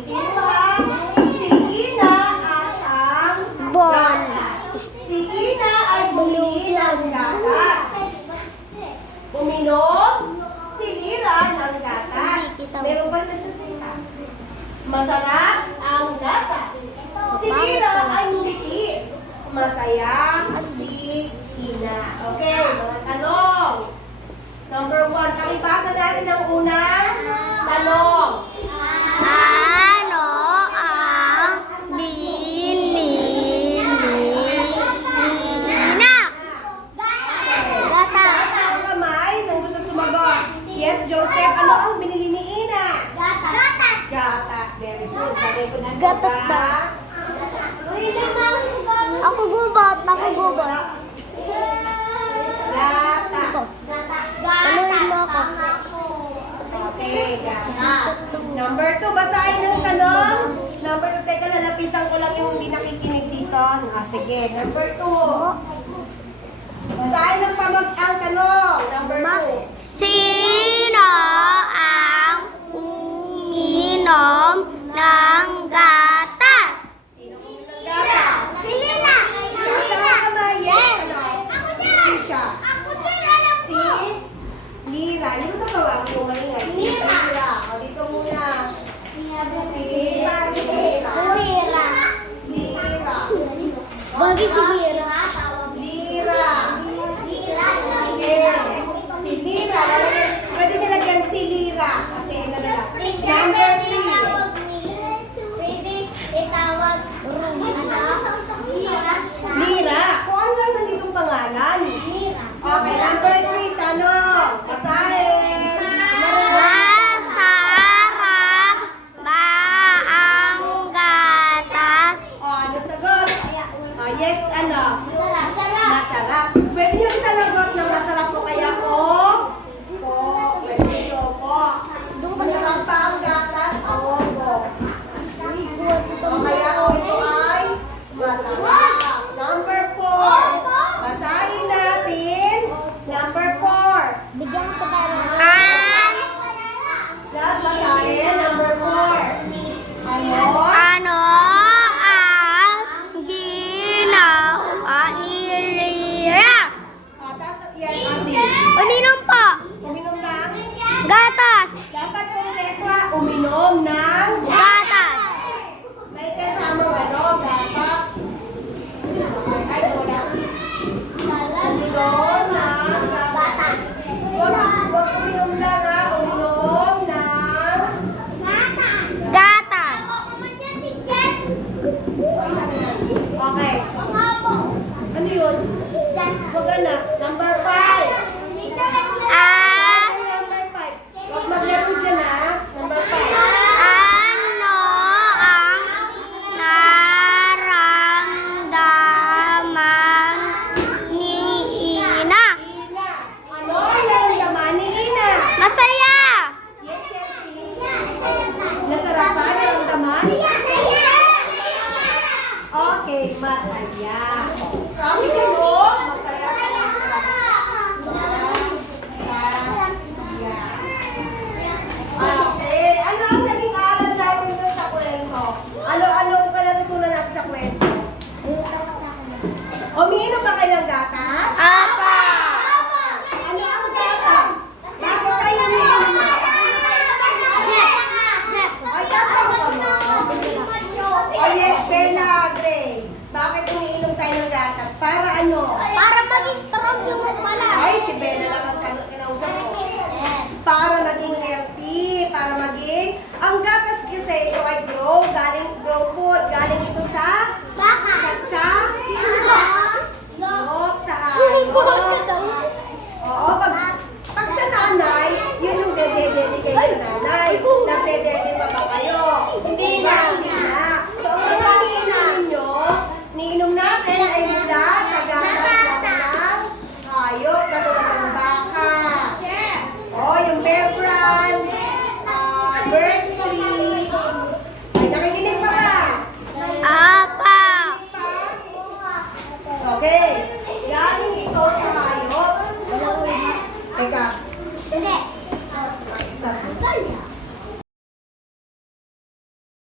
Ulitin mo ha. Si Ina at ang gatas. Si Ina ay bumili ng gatas. Uminom si Lira ng gatas. Meron ba nagsasalita? Masarap ang gatas. Si Lira ay ngumiti. Masaya si Ina. Okay, mga tanong. Number 1, pakibasa natin ang unang tanong. Ano ang binili ni Nina? Gatas. Taas ang kamay nung gusto sumagot. Yes, Joseph. Ano ang binili ni Ina? Gatas. Gatas. Very good. Very good. Gatas ba? Ako gubat. Gatas. Taluin mo ako. Okay, gatas. Number 2, basahin ang tanong. Number 2, teka, lalapitan ko lang yung hindi nakikinig dito. Sige, number 2. Basahin ang tanong. Number 2. Sino ang uminom ng gatas? Sino uminom ng gatas? Si Lina. Taas ang kamay. Yes, ano? Tisha. Si Lira. Hindi ko ito tawagin kung maingay. Si Lira. O, dito muna. Si Lira. Lira. Lira. Bagi si Lira. Lira. Okay. Si Lira. Pwede niya lagyan si Lira. Kasi nalalak. Number 3. Pwede itawag Lira. Kung ano lang nanditong pangalan. Lira. Okay, number 3. Tanong. Basahin. Masarap ba ang gatas? O, ano sagot? O, yes, ano? Masarap. Masarap. Pwede nyo isalagot ng masarap po kaya o? Po. Pwede nyo po. Masarap pa ang gatas o po. O kaya o ito ay masarap. Number 4. Basahin natin. Number 4. Bigyan ko tayo. Lahat basahin. Number 4. Ano? Ano ang ginawa ni Rira? O, tas yan, ate. Uminom po. Uminom ng? Gatas. Dapat kung lekwa, uminom ng? Gatas. May kasamang ano, gatas. Ay, wala. Uminom ng gatas. Huwag uminom lang ha, uminom ng? Gatas. Okay. Ano yun? Huwag na. Number 5. Number 5. Huwag maglaro dyan ha. Number 5. Ano ang nararamdaman ni Ina? Ina. Ano ang naramdaman ni Ina? Masaya. Yes, Chelsea. Nasarapan ang daman? Okay, masaya. Sabi niyo mo, masaya sa okay. Ano ang naging aral natin doon sa kwento? Ano ang natutunan natin sa kwento? Umiinom ba kayo ng gatas? Apa. Ano ang gatas? Bakit tayo umiinom ng Ay, kasama ka mo. Oh yes, Bella, Gray. Bakit umiinom tayo ng gatas? Para ano? Para maging strong yung balat. Ay, si Bella lang ang kinausap ko. Para maging healthy, para maging... Ang gatas kasi ito ay grow food. Galing ito sa